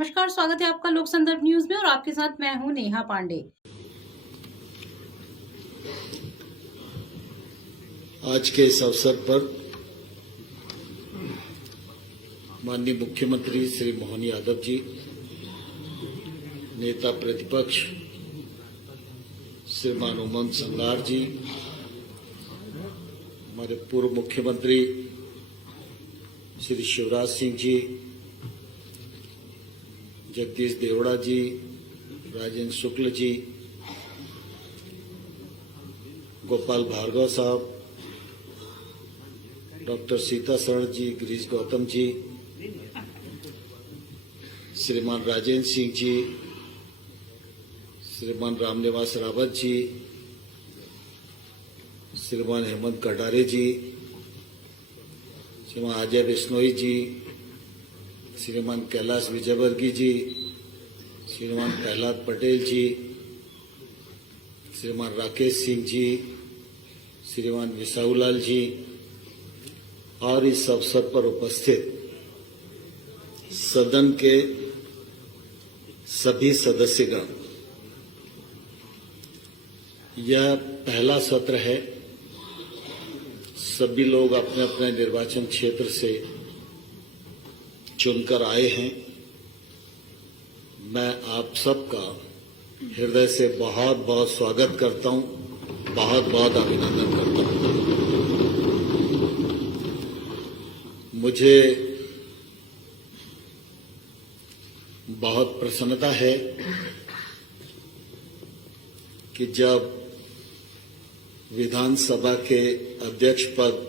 नमस्कार, स्वागत है आपका लोक संदर्भ न्यूज में और आपके साथ मैं हूं नेहा पांडे। आज के इस अवसर पर माननीय मुख्यमंत्री श्री मोहन यादव जी, नेता प्रतिपक्ष श्रीमान उमंग संगार जी, हमारे पूर्व मुख्यमंत्री श्री शिवराज सिंह जी, जगदीश देवड़ा जी, राजेंद्र शुक्ल जी, गोपाल भार्गव साहब, डॉक्टर सीता सरण जी, गिरीश गौतम जी, श्रीमान राजेंद्र सिंह जी, श्रीमान रामनिवास रावत जी, श्रीमान हेमंत कटारे जी, श्रीमान अजय बिश्नोई जी, श्रीमान कैलाश विजयवर्गीय जी, श्रीमान प्रहलाद पटेल जी, श्रीमान राकेश सिंह जी, श्रीमान विसाऊलाल जी और इस अवसर पर उपस्थित सदन के सभी सदस्यगण, यह पहला सत्र है। सभी लोग अपने अपने निर्वाचन क्षेत्र से चुनकर आए हैं। मैं आप सबका हृदय से बहुत बहुत स्वागत करता हूं, बहुत बहुत अभिनंदन करता हूं। मुझे बहुत प्रसन्नता है कि जब विधानसभा के अध्यक्ष पद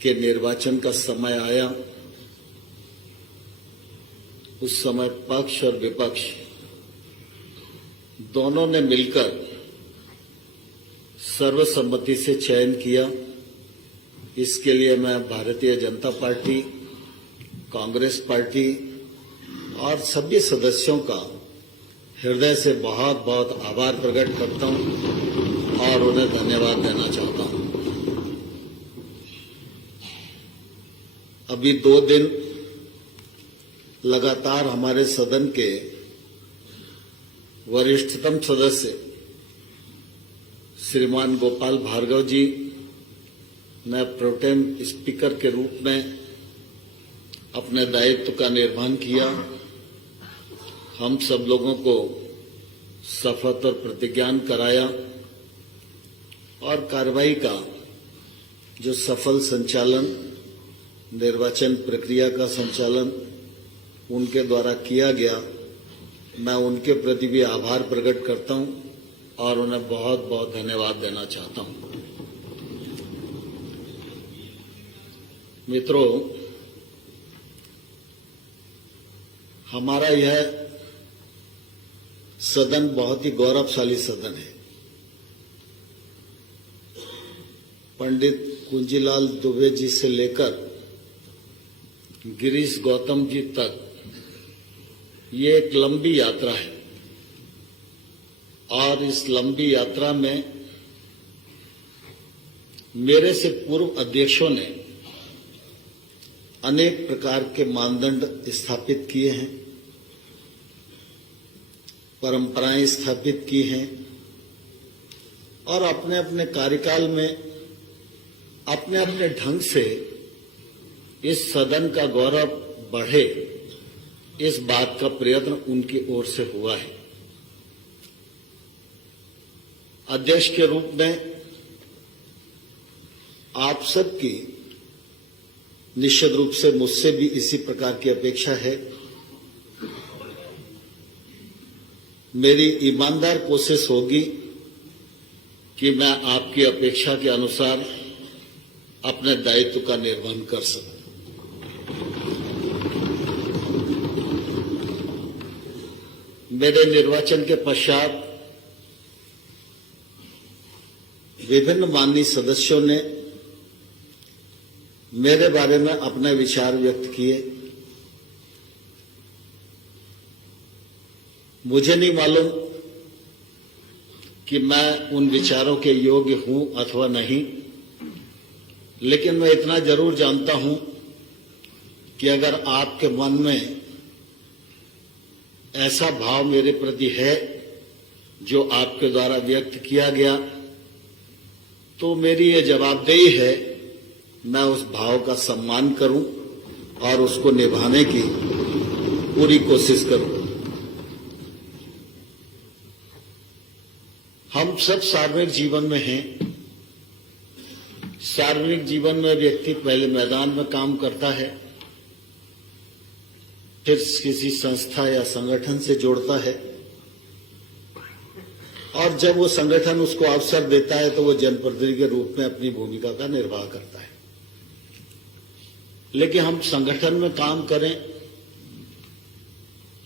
के निर्वाचन का समय आया, उस समय पक्ष और विपक्ष दोनों ने मिलकर सर्वसम्मति से चयन किया। इसके लिए मैं भारतीय जनता पार्टी, कांग्रेस पार्टी और सभी सदस्यों का हृदय से बहुत बहुत आभार प्रकट करता हूं और उन्हें धन्यवाद देना चाहता हूं। अभी 2 दिन लगातार हमारे सदन के वरिष्ठतम सदस्य श्रीमान गोपाल भार्गव जी ने प्रोटेम स्पीकर के रूप में अपने दायित्व का निर्वहन किया। हम सब लोगों को शपथ और प्रतिज्ञान कराया और कार्रवाई का जो सफल संचालन, निर्वाचन प्रक्रिया का संचालन उनके द्वारा किया गया, मैं उनके प्रति भी आभार प्रकट करता हूं और उन्हें बहुत बहुत धन्यवाद देना चाहता हूं। मित्रों, हमारा यह सदन बहुत ही गौरवशाली सदन है। पंडित कुंजीलाल दुबे जी से लेकर गिरीश गौतम जी तक ये एक लंबी यात्रा है और इस लंबी यात्रा में मेरे से पूर्व अध्यक्षों ने अनेक प्रकार के मानदंड स्थापित किए हैं, परंपराएं स्थापित की हैं और अपने अपने कार्यकाल में अपने अपने ढंग से इस सदन का गौरव बढ़े, इस बात का प्रयत्न उनकी ओर से हुआ है। अध्यक्ष के रूप में आप सबकी निश्चित रूप से मुझसे भी इसी प्रकार की अपेक्षा है। मेरी ईमानदार कोशिश होगी कि मैं आपकी अपेक्षा के अनुसार अपने दायित्व का निर्वहन कर सकूं। मेरे निर्वाचन के पश्चात विभिन्न माननीय सदस्यों ने मेरे बारे में अपने विचार व्यक्त किए। मुझे नहीं मालूम कि मैं उन विचारों के योग्य हूं अथवा नहीं, लेकिन मैं इतना जरूर जानता हूं कि अगर आपके मन में ऐसा भाव मेरे प्रति है जो आपके द्वारा व्यक्त किया गया, तो मेरी ये जवाबदेही है मैं उस भाव का सम्मान करूं और उसको निभाने की पूरी कोशिश करूं। हम सब सार्वजनिक जीवन में हैं। सार्वजनिक जीवन में व्यक्ति पहले मैदान में काम करता है, फिर किसी संस्था या संगठन से जोड़ता है, और जब वो संगठन उसको अवसर देता है तो वो जनप्रतिनिधि के रूप में अपनी भूमिका का निर्वाह करता है। लेकिन हम संगठन में काम करें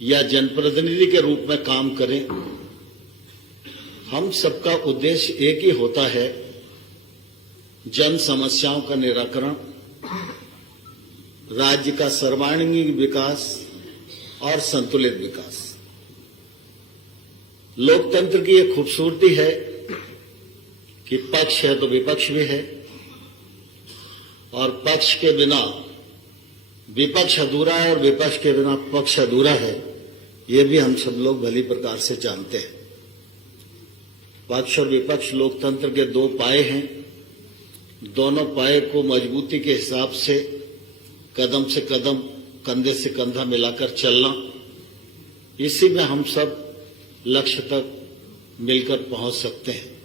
या जनप्रतिनिधि के रूप में काम करें, हम सबका उद्देश्य एक ही होता है, जन समस्याओं का निराकरण, राज्य का सर्वांगीण विकास और संतुलित विकास। लोकतंत्र की एक खूबसूरती है कि पक्ष है तो विपक्ष भी है, और पक्ष के बिना विपक्ष अधूरा है और विपक्ष के बिना पक्ष अधूरा है, ये भी हम सब लोग भली प्रकार से जानते हैं। पक्ष और विपक्ष लोकतंत्र के दो पाए हैं। दोनों पाए को मजबूती के हिसाब से कदम से कदम, कंधे से कंधा मिलाकर चलना, इसी में हम सब लक्ष्य तक मिलकर पहुंच सकते हैं।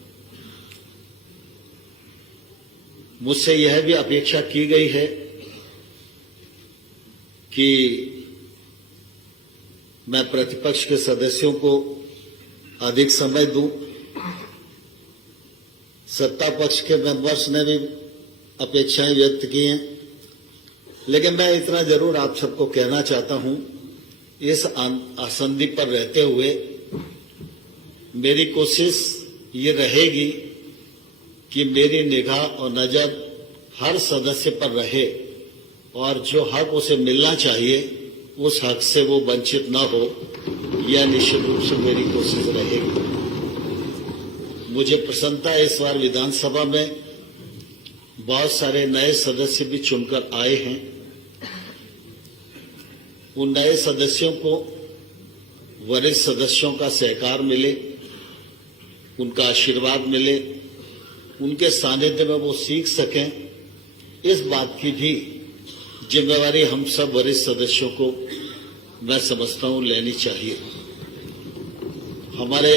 मुझसे यह भी अपेक्षा की गई है कि मैं प्रतिपक्ष के सदस्यों को अधिक समय दूं। सत्ता पक्ष के मेंबर्स ने भी अपेक्षाएं व्यक्त की हैं, लेकिन मैं इतना जरूर आप सबको कहना चाहता हूं, इस आसंदी पर रहते हुए मेरी कोशिश ये रहेगी कि मेरी निगाह और नजर हर सदस्य पर रहे और जो हक उसे मिलना चाहिए उस हक से वो वंचित न हो, यह निश्चित रूप से मेरी कोशिश रहेगी। मुझे प्रसन्नता है इस बार विधानसभा में बहुत सारे नए सदस्य भी चुनकर आए हैं। उन नए सदस्यों को वरिष्ठ सदस्यों का सहकार मिले, उनका आशीर्वाद मिले, उनके सानिध्य में वो सीख सकें, इस बात की भी जिम्मेवारी हम सब वरिष्ठ सदस्यों को मैं समझता हूं लेनी चाहिए। हमारे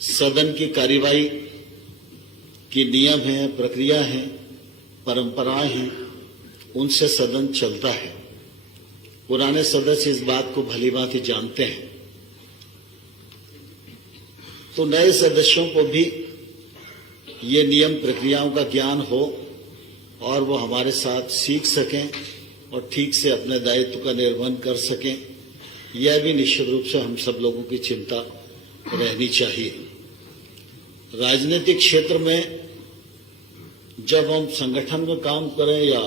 सदन की कार्यवाही की नियम हैं, प्रक्रिया हैं, परंपराएं हैं, उनसे सदन चलता है। पुराने सदस्य इस बात को भलीभांति जानते हैं। तो नए सदस्यों को भी ये नियम प्रक्रियाओं का ज्ञान हो और वो हमारे साथ सीख सकें और ठीक से अपने दायित्व का निर्वहन कर सकें, यह भी निश्चित रूप से हम सब लोगों की चिंता रहनी चाहिए। राजनीतिक क्षेत्र में जब हम संगठन में काम करें या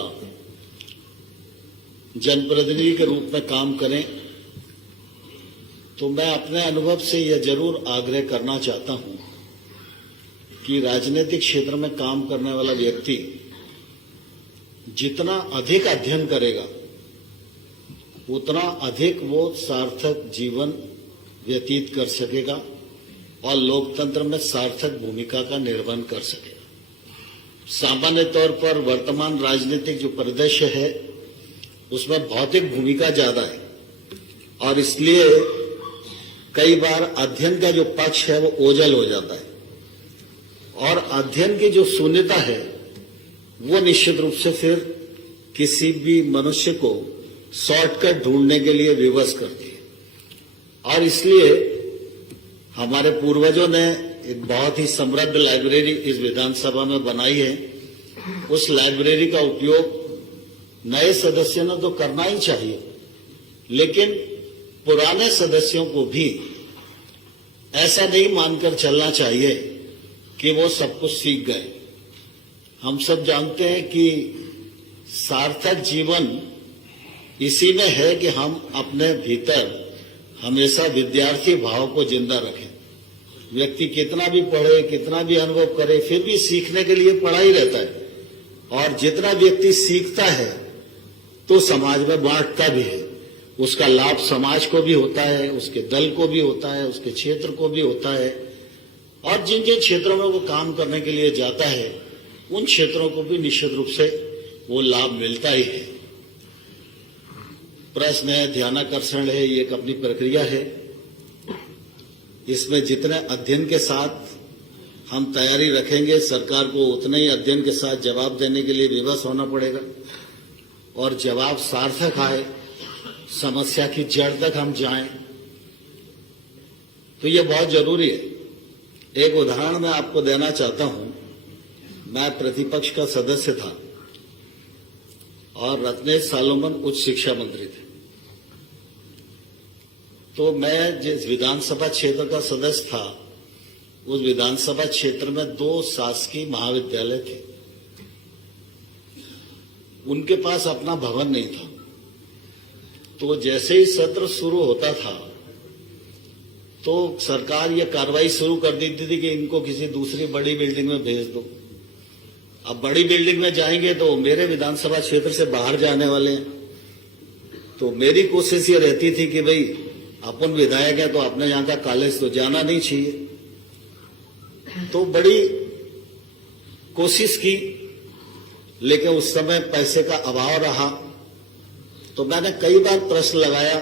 जनप्रतिनिधि के रूप में काम करें, तो मैं अपने अनुभव से यह जरूर आग्रह करना चाहता हूं कि राजनीतिक क्षेत्र में काम करने वाला व्यक्ति जितना अधिक अध्ययन करेगा उतना अधिक वो सार्थक जीवन व्यतीत कर सकेगा और लोकतंत्र में सार्थक भूमिका का निर्वहन कर सकेगा। सामान्य तौर पर वर्तमान राजनीतिक जो परिदृश्य है उसमें भौतिक भूमिका ज्यादा है और इसलिए कई बार अध्ययन का जो पक्ष है वो ओझल हो जाता है और अध्ययन की जो शून्यता है वो निश्चित रूप से फिर किसी भी मनुष्य को शॉर्टकट ढूंढने के लिए विवश करती है। और इसलिए हमारे पूर्वजों ने एक बहुत ही समृद्ध लाइब्रेरी इस विधानसभा में बनाई है। उस लाइब्रेरी का उपयोग नए सदस्यों ने तो करना ही चाहिए, लेकिन पुराने सदस्यों को भी ऐसा नहीं मानकर चलना चाहिए कि वो सब कुछ सीख गए। हम सब जानते हैं कि सार्थक जीवन इसी में है कि हम अपने भीतर हमेशा विद्यार्थी भाव को जिंदा रखें। व्यक्ति कितना भी पढ़े, कितना भी अनुभव करे, फिर भी सीखने के लिए पढ़ा ही रहता है। और जितना व्यक्ति सीखता है तो समाज में बांटता भी है। उसका लाभ समाज को भी होता है, उसके दल को भी होता है, उसके क्षेत्र को भी होता है, और जिन जिन क्षेत्रों में वो काम करने के लिए जाता है उन क्षेत्रों को भी निश्चित रूप से वो लाभ मिलता ही है। प्रश्न है, ध्यानाकर्षण है, ये एक अपनी प्रक्रिया है। इसमें जितने अध्ययन के साथ हम तैयारी रखेंगे, सरकार को उतने ही अध्ययन के साथ जवाब देने के लिए विवश होना पड़ेगा, और जवाब सार्थक आए, समस्या की जड़ तक हम जाएं, तो ये बहुत जरूरी है। एक उदाहरण मैं आपको देना चाहता हूं। मैं प्रतिपक्ष का सदस्य था और रत्नेश सालोमन उच्च शिक्षा मंत्री थे। तो मैं जिस विधानसभा क्षेत्र का सदस्य था, उस विधानसभा क्षेत्र में 2 शासकीय महाविद्यालय थे। उनके पास अपना भवन नहीं था। तो जैसे ही सत्र शुरू होता था तो सरकार ये कार्रवाई शुरू कर देती थी कि इनको किसी दूसरी बड़ी बिल्डिंग में भेज दो। अब बड़ी बिल्डिंग में जाएंगे तो मेरे विधानसभा क्षेत्र से बाहर जाने वाले हैं। तो मेरी कोशिश ये रहती थी कि भाई अपन विधायक है तो अपने यहाँ का कॉलेज तो जाना नहीं चाहिए। तो बड़ी कोशिश की, लेकिन उस समय पैसे का अभाव रहा। तो मैंने कई बार प्रश्न लगाया।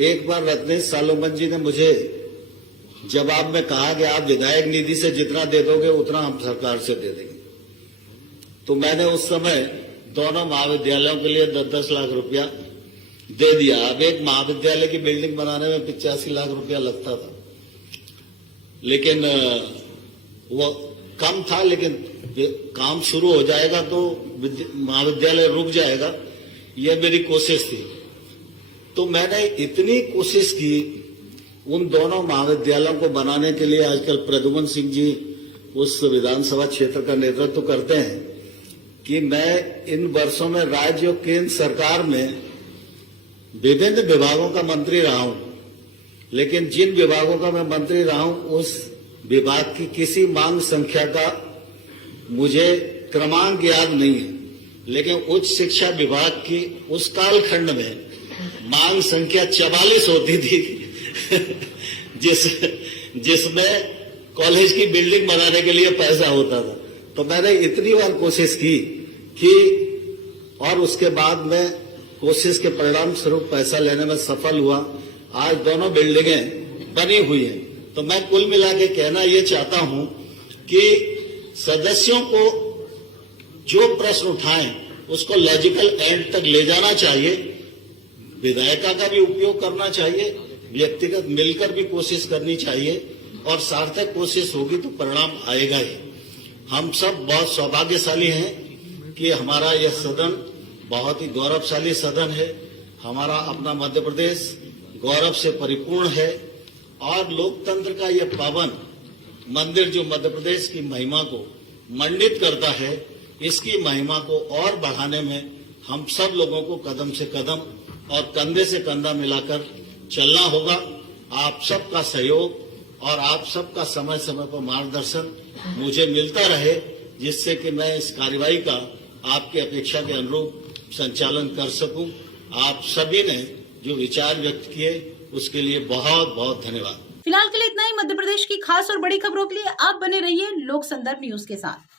एक बार रत्नेश सालोमन जी ने मुझे जवाब में कहा कि आप विधायक निधि से जितना दे दोगे उतना हम सरकार से दे देंगे। तो मैंने उस समय दोनों महाविद्यालयों के लिए 10-10 लाख रुपया दे दिया। अब एक महाविद्यालय की बिल्डिंग बनाने में 85 लाख रुपया लगता था, लेकिन वो कम था। लेकिन काम शुरू हो जाएगा तो महाविद्यालय रुक जाएगा, यह मेरी कोशिश थी। तो मैंने इतनी कोशिश की उन दोनों महाविद्यालयों को बनाने के लिए। आजकल प्रद्युमन सिंह जी उस विधानसभा क्षेत्र का नेतृत्व करते हैं कि मैं इन वर्षों में राज्य और केंद्र सरकार में विभिन्न विभागों का मंत्री रहा हूं, लेकिन जिन विभागों का मैं मंत्री रहा हूं उस विभाग की किसी मांग संख्या का मुझे क्रमांक याद नहीं है। लेकिन उच्च शिक्षा विभाग की उस कालखंड में मांग संख्या 44 होती थी जिसमें कॉलेज की बिल्डिंग बनाने के लिए पैसा होता था। तो मैंने इतनी बार कोशिश की कि, और उसके बाद में कोशिश के परिणाम स्वरूप पैसा लेने में सफल हुआ। आज दोनों बिल्डिंगें बनी हुई हैं। तो मैं कुल मिला के कहना ये चाहता हूं कि सदस्यों को जो प्रश्न उठाएं उसको लॉजिकल एंड तक ले जाना चाहिए। विधायिका का भी उपयोग करना चाहिए, व्यक्तिगत मिलकर भी कोशिश करनी चाहिए, और सार्थक कोशिश होगी तो परिणाम आएगा ही। हम सब बहुत सौभाग्यशाली हैं कि हमारा यह सदन बहुत ही गौरवशाली सदन है। हमारा अपना मध्य प्रदेश गौरव से परिपूर्ण है, और लोकतंत्र का यह पावन मंदिर जो मध्य प्रदेश की महिमा को मंडित करता है, इसकी महिमा को और बढ़ाने में हम सब लोगों को कदम से कदम और कंधे से कंधा मिलाकर चलना होगा। आप सबका सहयोग और आप सबका समय समय पर मार्गदर्शन मुझे मिलता रहे, जिससे कि मैं इस कार्यवाही का आपकी अपेक्षा के अनुरूप संचालन कर सकूं। आप सभी ने जो विचार व्यक्त किए उसके लिए बहुत बहुत धन्यवाद। फिलहाल के लिए इतना ही। मध्य प्रदेश की खास और बड़ी खबरों के लिए आप बने रहिए लोक संदर्भ न्यूज के साथ।